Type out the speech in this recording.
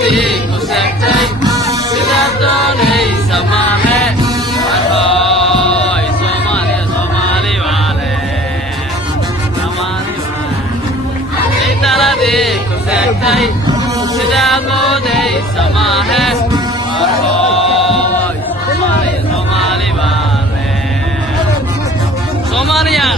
taladii ku seegtay sidaad doonaysa maahe warhooy Soomaaliya Soomaali waale Soomaali waale taladii ku seegtay sidaad moodaysa maahe warhooy Soomaaliya Soomaali waale Soomaaliya